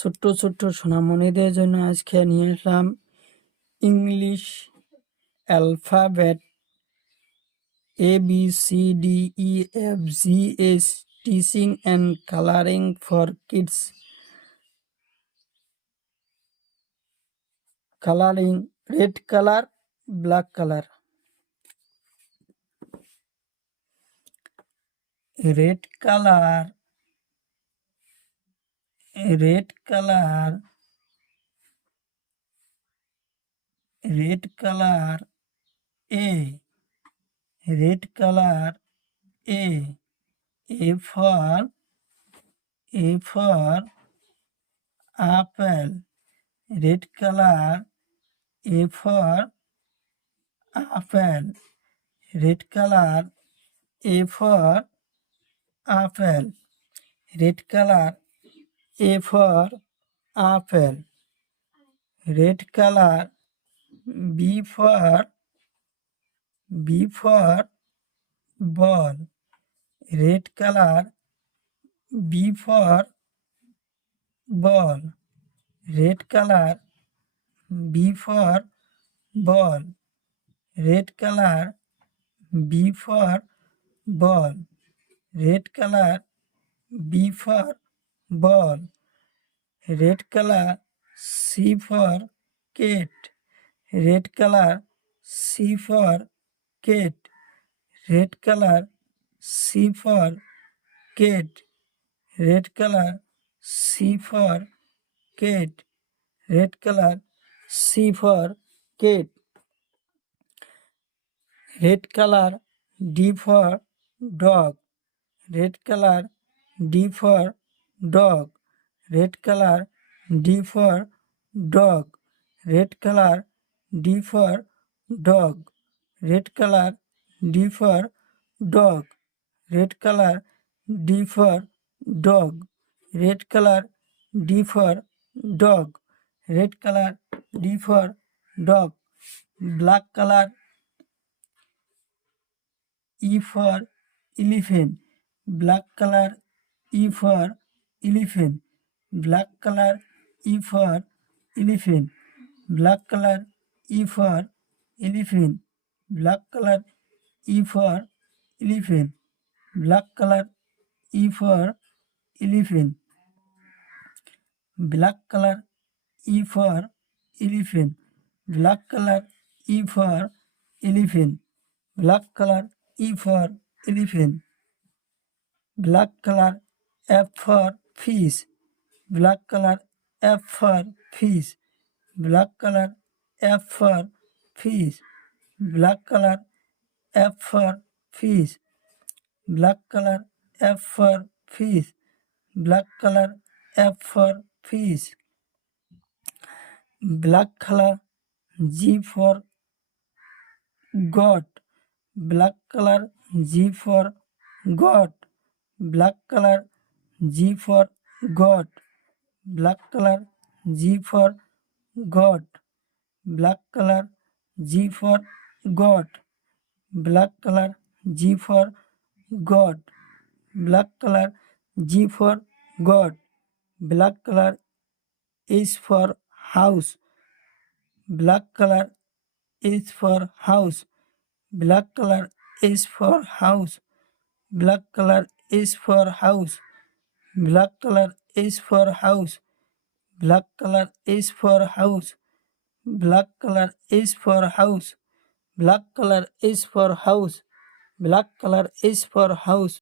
ছোট্ট ছোট্ট সোনামণিদের জন্য আজকে নিয়ে আসলাম English alphabet ABCDEFGH teaching and colouring for kids. Colouring red colour, black colour. Red colour, red colour, red colour A, red color A for apple, red color A for apple, red color A for apple, red color A for apple, red color B for ball, red color B for ball, red color B for ball, red color B for ball, red color B for ball, red color C for cat, red color C for cat, red color C for cat, red color C for cat, red color C for cat, red color D for dog, red color D for dog, red color D for dog, red color D for dog, red color D for dog, red color D for dog, red color D for dog, red color D for dog, black color E for elephant, black color E for elephant, black color E for elephant, black color E for elephant, black color E for elephant, black color E for elephant, black color E for elephant, black color E for elephant, black color E for elephant, black color F for fish, black color F for fish, black color F for fish, black color F for fish, black color F for fish, black color F for fish, black color G for goat, black color G for goat, black color G for goat, black color G for goat, black color G for goat, black color G for goat, black color G for goat, black color H for house, black color H for house, black color H for house, black color H for house, black color H for house, black color H for house, black color H for house, black color H for house, black color H for house,